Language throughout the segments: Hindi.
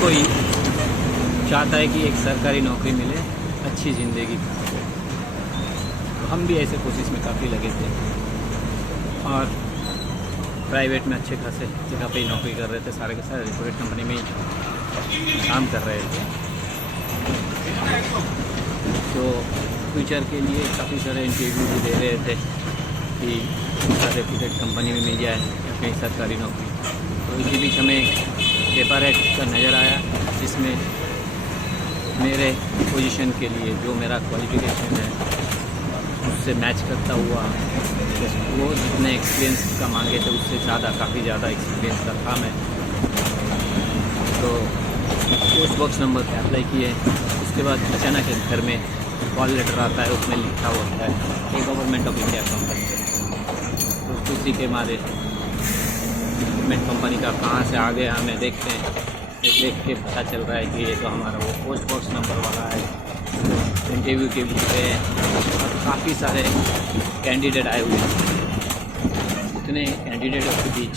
कोई चाहता है कि एक सरकारी नौकरी मिले, अच्छी ज़िंदगी। तो हम भी ऐसे कोशिश में काफ़ी लगे थे और प्राइवेट में अच्छे खासे जगह पे ही नौकरी कर रहे थे। सारे के सारे रिपोर्टेड कंपनी में ही काम कर रहे थे। तो फ्यूचर के लिए काफ़ी सारे इंटरव्यू भी दे रहे थे कि रेपुटेड कंपनी में मिल जाए या कहीं सरकारी नौकरी। तो इसी बीच हमें पेपर एक्ट का नज़र आया, जिसमें मेरे पोजीशन के लिए जो मेरा क्वालिफिकेशन है उससे मैच करता हुआ, वो जितने एक्सपीरियंस का मांगे थे उससे काफ़ी ज़्यादा एक्सपीरियंस का था मैं। तो पोस्ट बॉक्स नंबर पे अप्लाई किए। उसके बाद अचानक एक घर में कॉल लेटर आता है, उसमें लिखा होता है कि गवर्नमेंट ऑफ इंडिया कंपनी। तो उसी के मारे गवर्नमेंट कंपनी का कहाँ से आ गया हमें देखते हैं। देख के पता चल रहा है कि ये तो हमारा वो पोस्ट बॉक्स नंबर वाला है। तो इंटरव्यू के बीच पे काफ़ी सारे कैंडिडेट आए हुए हैं। इतने कैंडिडेटों के बीच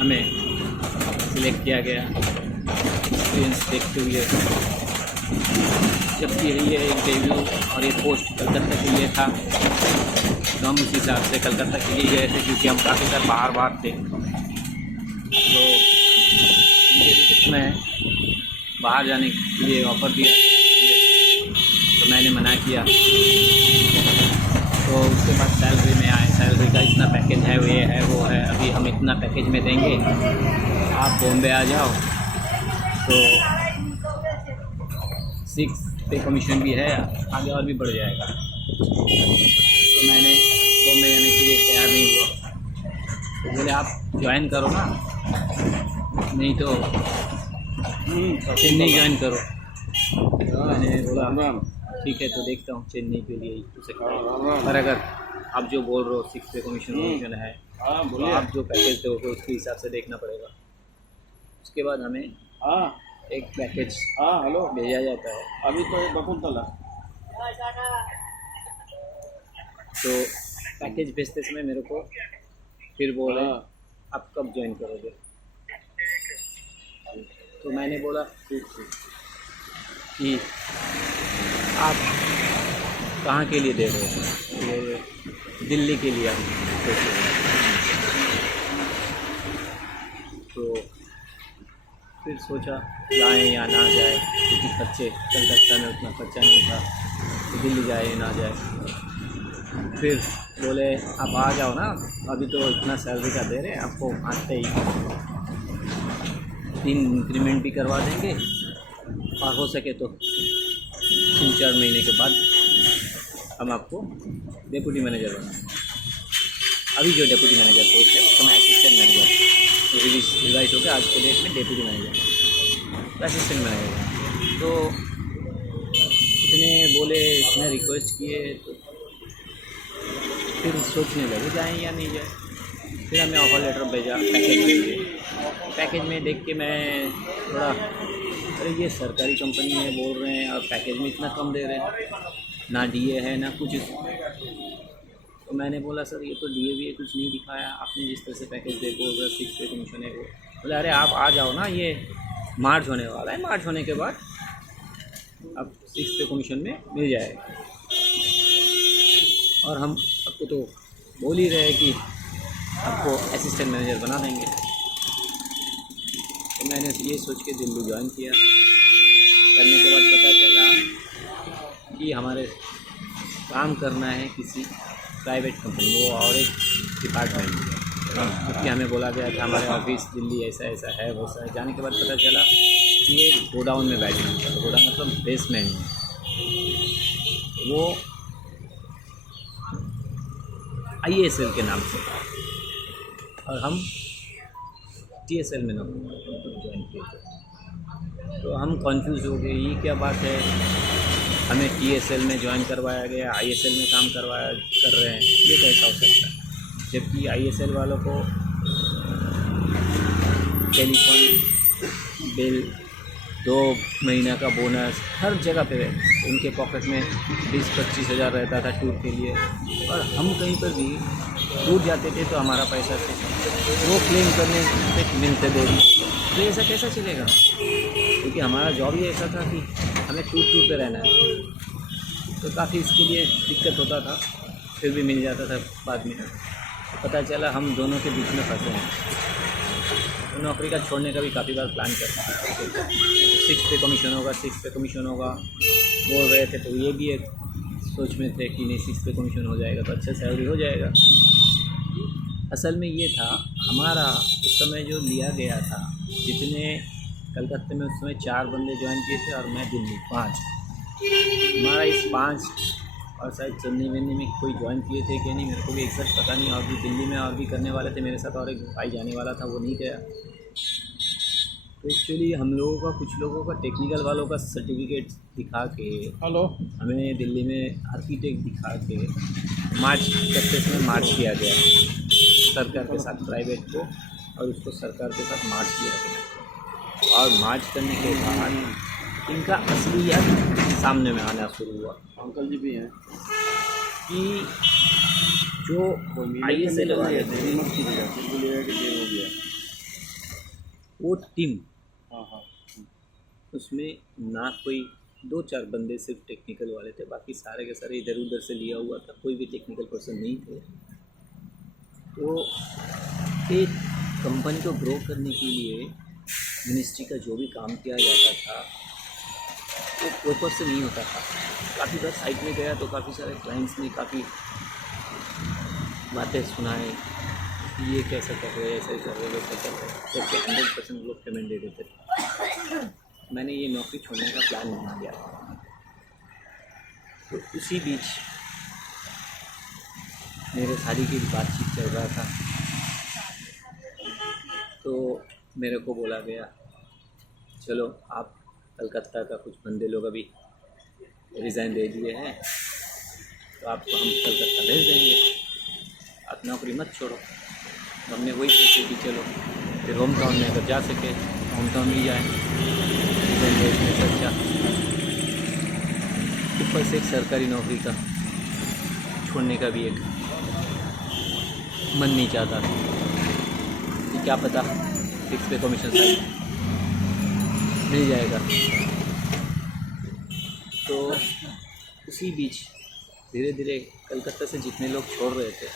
हमें सिलेक्ट किया गया एक्सपीरियंस देखते हुए। जबकि ये इंटरव्यू और ये पोस्ट कलकत्ता के लिए था, तो हम उस हिसाब से कलकत्ता के लिए गए थे, क्योंकि हम काफ़ी सारे बाहर थे। तो मैं बाहर जाने के लिए ऑफ़र दिया, तो मैंने मना किया। तो उसके बाद सैलरी में आए, सैलरी का इतना पैकेज है, ये है वो है, अभी हम इतना पैकेज में देंगे, आप बॉम्बे आ जाओ। तो 6 पे कमीशन भी है, आगे और भी बढ़ जाएगा। तो मैंने बॉम्बे जाने के लिए तैयार नहीं हुआ। तो बोले आप ज्वाइन करो ना, नहीं तो चेन्नई ज्वाइन करो। मैंने बोला ठीक है, तो देखता हूँ चेन्नई के लिए उसे। पर अगर आप जो बोल रहे हो 6 पे कमीशन है, तो आप जो पैकेज दोगे उसके हिसाब से देखना पड़ेगा। उसके बाद हमें एक पैकेज भेजा जाता है। अभी तो बकुंतला। तो पैकेज भेजते समय मेरे को फिर बोले आप कब ज्वाइन करोगे। तो मैंने बोला कि आप कहाँ के लिए दे रहे हो। ये दिल्ली के लिए। तो फिर सोचा जाए या ना जाए, क्योंकि खर्चे कलकत्ता में उतना खर्चा नहीं था, तो दिल्ली जाए ना जाए। फिर बोले आप आ जाओ ना, अभी तो इतना सैलरी का दे रहे हैं, आपको आते ही 3 इंक्रीमेंट भी करवा देंगे, और हो सके तो 3-4 महीने के बाद हम आपको डेप्यूटी मैनेजर बनाएंगे। अभी जो डेप्यूटी मैनेजर पोस्ट है उसको मैं असिस्टेंट मैनेजर, तो रिवाइज हो गया आज के डेट में डेप्यूटी मैनेजर, असिस्टेंट मैनेजर। तो इतने बोले, इतने रिक्वेस्ट किए, तो फिर सोचने लगे जाएँ या नहीं जाए। फिर हमें ऑफर लेटर भेजा पैकेज में देख के मैं थोड़ा, अरे ये सरकारी कंपनी है बोल रहे हैं और पैकेज में इतना कम दे रहे हैं, ना डीए है ना कुछ। तो मैंने बोला सर ये तो डीए भी कुछ नहीं दिखाया आपने, जिस तरह से पैकेज दे बोल रहे 6 पे कमीशन है। बोले अरे आप आ जाओ ना, ये मार्च होने वाला है, मार्च होने के बाद अब 6 पे कमीशन में मिल जाएगा। और हम आपको तो बोल ही रहे हैं कि आपको असिस्टेंट मैनेजर बना देंगे। तो मैंने ये सोच के दिल्ली ज्वाइन किया। करने के बाद पता चला कि हमारे काम करना है किसी प्राइवेट कंपनी, वो और एक डिपार्टमेंट में, क्योंकि हमें बोला गया था हमारे ऑफिस दिल्ली ऐसा ऐसा है वैसा है। जाने के बाद पता चला कि ये गोडाउन में बैठे हैं, गोडाउन मतलब बेसमेंट में। वो IASL के नाम से, और हम TSL में ज्वाइन किए थे। तो हम कंफ्यूज हो गए, ये क्या बात है, हमें TSL में ज्वाइन करवाया गया, ISL में काम कर रहे हैं, ये कैसा हो सकता है। जबकि ISL वालों को टेलीफोन बिल 2 महीना का बोनस हर जगह पे उनके पॉकेट में 20-25 हज़ार रहता था टूर के लिए। और हम कहीं पर भी दूर जाते थे तो हमारा पैसा से वो क्लेम करने पे मिलते देरी। तो ऐसा कैसा चलेगा? क्योंकि हमारा जॉब ही ऐसा था कि हमें टूर पे रहना है, तो काफ़ी इसके लिए दिक्कत होता था। फिर भी मिल जाता था बाद में। तो पता चला हम दोनों के बीच में फंसे हैं। तो नौकरी का छोड़ने का भी काफ़ी बार प्लान करते थे। 6 पे कमीशन होगा, 6 पे कमीशन होगा बोल रहे थे। तो ये भी एक सोच में थे कि नहीं 6 पे कमीशन हो जाएगा तो अच्छा सैलरी हो जाएगा। असल में ये था हमारा उस समय जो लिया गया था, जितने कलकत्ते में उस समय 4 बंदे ज्वाइन किए थे और मैं दिल्ली 5। हमारा इस 5 और शायद चेन्नई वेन्नई में कोई ज्वाइन किए थे कि नहीं मेरे को भी एग्जैक्ट पता नहीं। और भी दिल्ली में और भी करने वाले थे मेरे साथ, और एक भाई जाने वाला था वो नहीं गया। तो एक्चुअली हम लोगों का, कुछ लोगों का, टेक्निकल वालों का सर्टिफिकेट दिखा के हमें दिल्ली में आर्किटेक्ट दिखा के मार्च प्रोसेस में मार्च किया गया सरकार के साथ, प्राइवेट को, और उसको सरकार के साथ मार्च किया गया। और मार्च करने के बाद इनका असलियत सामने में आना शुरू हुआ। अंकल जी भी हैं कि जो ISL वाले थे वो टीम, हाँ, उसमें ना कोई 2-4 बंदे सिर्फ टेक्निकल वाले थे, बाकी सारे के सारे इधर उधर से लिया हुआ था, कोई भी टेक्निकल पर्सन नहीं थे। तो एक कंपनी को ग्रो करने के लिए मिनिस्ट्री का जो भी काम किया जाता था वो प्रॉपर से नहीं होता था। काफ़ी बार साइट में गया तो काफ़ी सारे क्लाइंट्स ने काफ़ी बातें सुनाए, ये कैसा कर रहे हैं, ऐसे कर रहे हैं, वैसा कर रहे हैं, जबकि 100% लोग पेमेंट दे देते थे। मैंने ये नौकरी छोड़ने का प्लान बना लिया। तो उसी बीच मेरे शादी की बातचीत चल रहा था, तो मेरे को बोला गया चलो आप कलकत्ता का कुछ बंदे लोग अभी रिज़ाइन दे दिए हैं तो आपको हम कलकत्ता भेज देंगे, आप नौकरी मत छोड़ो। तो हमने वही सोचे कि चलो फिर होम टाउन में अगर जा सके होम टाउन भी जाए, रिज़ाइन भेजने से अच्छा। ऊपर से एक सरकारी नौकरी का छोड़ने का भी एक मन नहीं चाहता कि क्या पता 6 पे कमीशन साइड मिल जाएगा। तो उसी बीच धीरे धीरे कलकत्ता से जितने लोग छोड़ रहे थे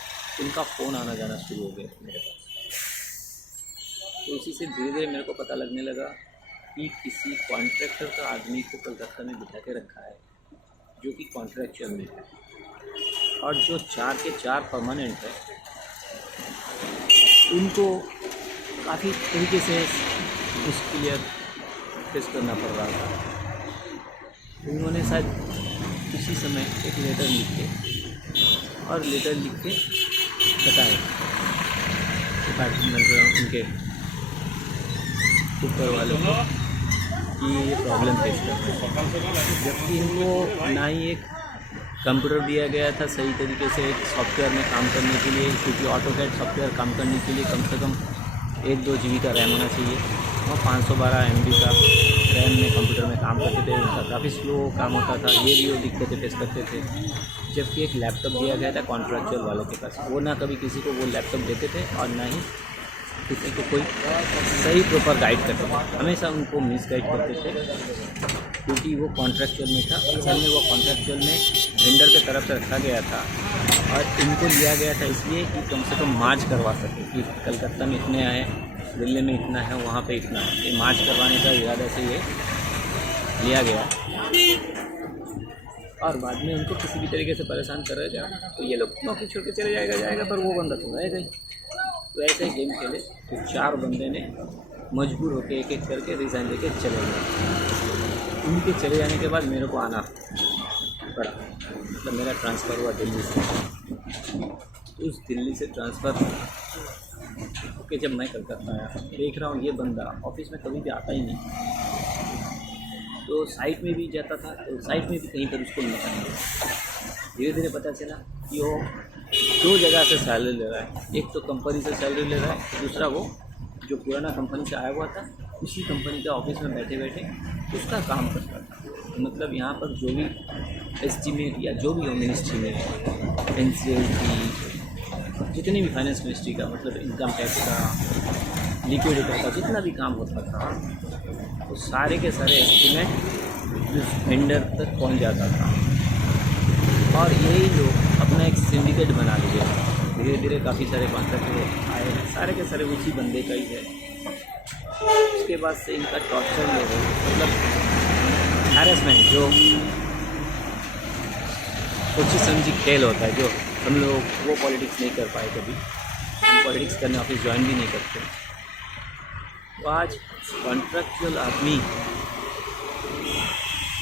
उनका फ़ोन आना जाना शुरू हो गया मेरे पास। तो उसी से धीरे धीरे मेरे को पता लगने लगा कि किसी कॉन्ट्रैक्टर का आदमी को कलकत्ता में बिठा के रखा है जो कि कॉन्ट्रैक्चुअल में है, और जो 4 के 4 परमानेंट है उनको काफ़ी तरीके से मुश्किल फेस करना पड़ रहा था। उन्होंने शायद उसी समय एक लेटर लिख के बताया डिपार्टमेंट उनके ऊपर वालों को कि ये प्रॉब्लम फेस कर रहे हैं, जबकि इनको ना ही एक कंप्यूटर दिया गया था सही तरीके से एक सॉफ्टवेयर में काम करने के लिए, क्योंकि ऑटोकैड सॉफ्टवेयर काम करने के लिए कम से कम 1-2 GB का रैम होना चाहिए, और 512 MB का रैम में कंप्यूटर में काम करते थे। उनका काफ़ी स्लो काम होता था, ये भी वो दिक्कतें फेस करते थे। जबकि एक लैपटॉप दिया गया था कॉन्ट्रैक्चुअल वालों के पास, वो ना कभी किसी को वो लैपटॉप देते थे और ना ही किसी को कोई सही प्रॉपर गाइड करते थे, हमेशा उनको मिस गाइड करते थे, क्योंकि वो कॉन्ट्रैक्चुअल में था। असल में वो कॉन्ट्रैक्चुअल में वेंडर के तरफ से रखा गया था और इनको लिया गया था इसलिए कि कम से कम मार्च करवा सके कि कलकत्ता में इतने आए, दिल्ली में इतना है, वहाँ पे इतना है। ये मार्च करवाने का इरादा से ये लिया गया, और बाद में उनको किसी भी तरीके से परेशान कर रहे थे तो ये लोग नौकरी छोड़ के चले जाएगा, पर वो बंदा तो रहेगा ही। तो ऐसे ही गेम खेले, तो 4 बंदे ने मजबूर होकर एक एक करके रिज़ाइन देके चले गए। उनके चले जाने के बाद मेरे को आना पड़ा, मतलब मेरा ट्रांसफ़र हुआ दिल्ली से। तो उस दिल्ली से ट्रांसफ़र होकर जब मैं कलकत्ता आया, देख रहा हूँ ये बंदा ऑफिस में कभी भी आता ही नहीं, तो साइट में भी जाता था तो साइट में भी कहीं पर उसको नहीं था। धीरे धीरे पता चला कि वो 2 जगह से सैलरी ले रहा है, एक तो कंपनी से सैलरी ले रहा है, दूसरा वो जो पुराना कंपनी से आया हुआ था उसी कंपनी का ऑफिस में बैठे बैठे उसका काम करता था। तो मतलब यहाँ पर जो भी एस्टीमेट या जो भी हो मिनिस्ट्री में, NCLT, जितनी भी फाइनेंस मिनिस्ट्री का, मतलब इनकम टैक्स का, लिक्विडिटी का जितना भी काम होता था, वो सारे के सारे एस्टीमेट उस वेंडर तक पहुँच जाता था। और यही लोग अपना एक सिंडिकेट बना लिए। धीरे धीरे काफ़ी सारे कॉन्ट्रैक्टर आए, सारे के सारे उसी बंदे का ही है। उसके बाद से इनका टॉर्चर लेवल, मतलब हैरेसमेंट, जो सोची समझी खेल होता है, जो हम लोग वो पॉलिटिक्स नहीं कर पाए कभी, हम पॉलिटिक्स करने ऑफिस ज्वाइन भी नहीं करते। तो आज कॉन्ट्रैक्चुअल आदमी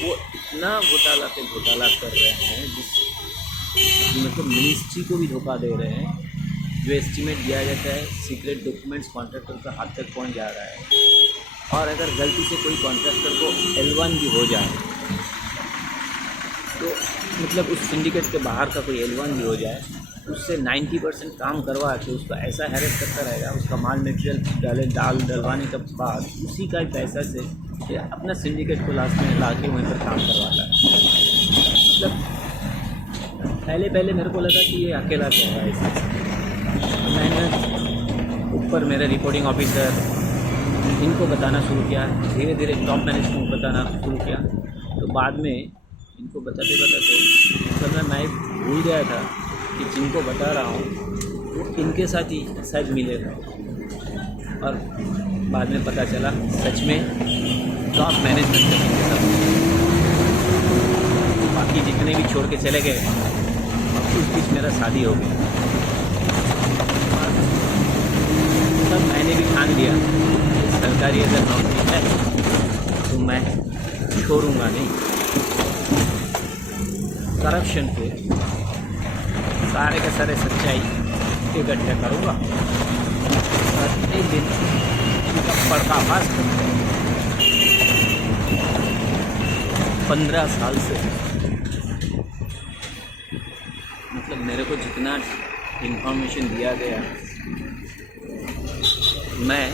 वो इतना घोटाला पे घोटाला कर रहे हैं, मतलब मिनिस्ट्री को भी धोखा दे रहे हैं। जो एस्टीमेट दिया जाता है, सीक्रेट डॉक्यूमेंट्स कॉन्ट्रैक्टर का हाथ तक पहुंच जा रहा है। और अगर गलती से कोई कॉन्ट्रैक्टर को L1 भी हो जाए, तो मतलब उस सिंडिकेट के बाहर का कोई L1 भी हो जाए, उससे 90% काम करवा के उसको ऐसा हैरेस करता रहेगा, उसका माल मटेरियल डलवाने के बाद उसी का पैसा से अपना सिंडिकेट को लास्ट में ला के वहीं पर काम करवाता है। मतलब पहले मेरे को लगा कि ये अकेला कर रहा है इसमें। मैंने ऊपर मेरे रिपोर्टिंग ऑफिसर इनको बताना शुरू किया, धीरे धीरे टॉप मैनेजमेंट को बताना शुरू किया। तो बाद में इनको बताते मतलब मैं भूल गया था कि जिनको बता रहा हूँ वो इनके साथ ही शायद मिलेगा। और बाद में पता चला सच में टॉप मैनेजमेंट इनके साथ। बाकी जितने भी छोड़ के चले गए, उस बीच मेरा शादी हो गया। तब मैंने भी ठान लिया सरकारी अगर नौकरी है तो मैं छोड़ूंगा नहीं। करप्शन पे सारे के सारे सच्चाई इकट्ठा करूँगा और एक दिन उनका पर्दाफाश करूँगा। 15 साल से मतलब मेरे को जितना इन्फॉर्मेशन दिया गया, मैं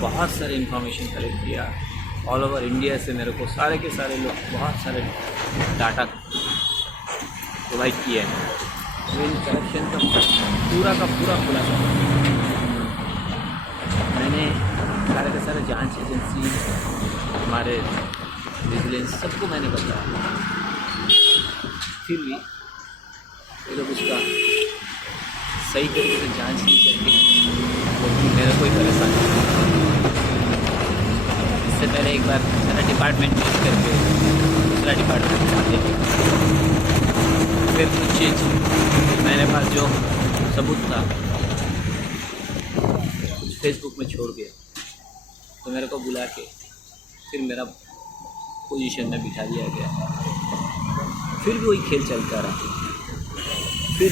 बहुत सारे इन्फॉर्मेशन कलेक्ट किया ऑल ओवर इंडिया से। मेरे को सारे के सारे लोग बहुत सारे डाटा प्रोवाइड किए हैं। इन करप्शन का पूरा खुलासा मैंने सारे के सारे जांच एजेंसी, हमारे विजिलेंस, सबको मैंने बताया। फिर भी ये लोग उसका सही तरीके से जांच नहीं करके मेरा कोई परेशानी। इससे पहले एक बार सारा डिपार्टमेंट चेंज करके दूसरा डिपार्टमेंट जाते हैं, फिर कुछ चीज़ मेरे पास जो सबूत था कुछ फेसबुक में छोड़ गया, तो मेरे को बुला के फिर मेरा पोजीशन में बिठा दिया गया। फिर भी वही खेल चलता रहा। फिर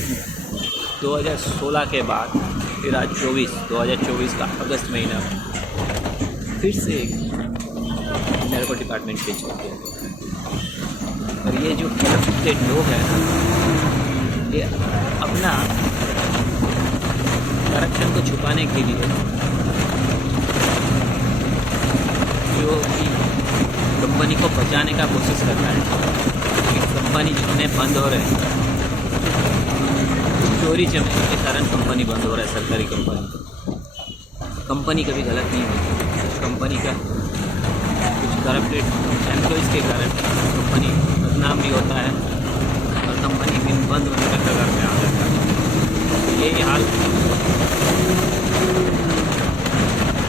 2016 के बाद फिर आज 2024 का अगस्त महीना फिर से मेरे को डिपार्टमेंट चेंज कर दिया गया। और ये जो करप्टेड लोग हैं, ये अपना करप्शन को छुपाने के लिए जो कि कंपनी को बचाने का कोशिश करता है, कि कंपनी जितने बंद हो रहे हैं, चोरी चमरी के कारण कंपनी बंद हो रहा है। सरकारी कंपनी कभी गलत नहीं होती। कंपनी का कुछ करप्टेड एम्प्लॉइज़ के कारण कंपनी बदनाम भी होता है और कंपनी फिर बंद होने का कगार पे आ जाता है। यही हाल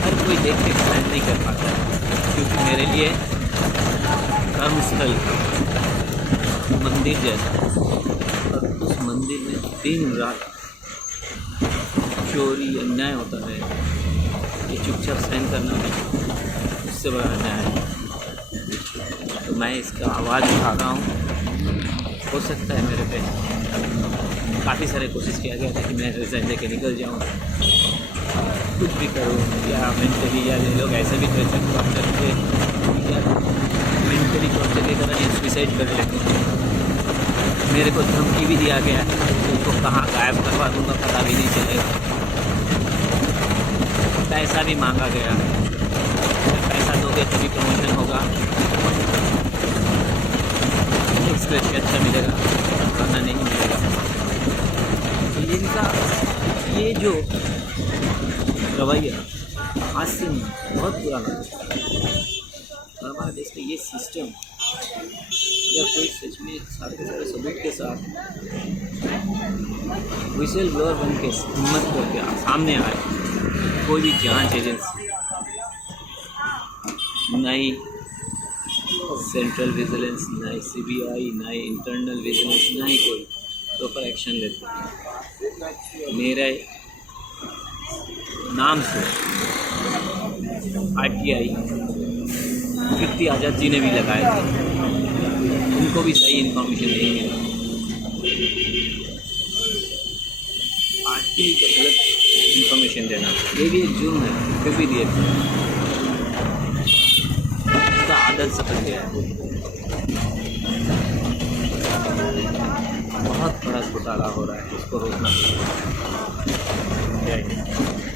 हर कोई देख के सहन नहीं कर पाता है, क्योंकि मेरे लिए कर्मस्थल मंदिर जैसा, और उस मंदिर में दिन रात चोरी अन्याय होता है। ये चुपचाप सहन करना उससे बड़ा अन्याय है। तो मैं इसका आवाज़ उठा रहा हूँ। हो सकता है मेरे पे काफ़ी सारे कोशिश किया गया था कि मैं रिजाइन लेके निकल जाऊँ, कुछ भी करूँ, या मेंटली, या लोग ऐसे भी प्रेशर करके या मेंटली टॉर्चर लेकर सुसाइड कर लेते। मेरे को धमकी भी दिया गया, उनको कहाँ गायब करवा दूँगा पता भी नहीं चलेगा। पैसा भी मांगा गया। करोगे तभी प्रमोशन होगा, एक्सप्रेस भी अच्छा मिलेगा, खाना नहीं मिलेगा। तो इनका ये जो रवैया आज से नहीं, बहुत पुराना और हमारे देश का ये सिस्टम, अगर कोई सच में सारे सारे सबूत के साथ विशेल ब्लोअर बन के हिम्मत करके सामने आए, कोई भी जांच एजेंसी, नई सेंट्रल विजिलेंस, नई CBI, नई इंटरनल विजिलेंस, नई कोई प्रॉपर एक्शन लेते, मेरे नाम से RTI कीर्ति आज़ाद जी ने भी लगाए थे, उनको भी सही इन्फॉर्मेशन नहीं मिला। RTI को गलत इन्फॉर्मेशन देना ये भी एक जुर्म है, फिर भी दिए थे, उसका आदत सकल गया है। बहुत बड़ा घोटाला हो रहा है, उसको रोकना चाहिए। जय हिंद।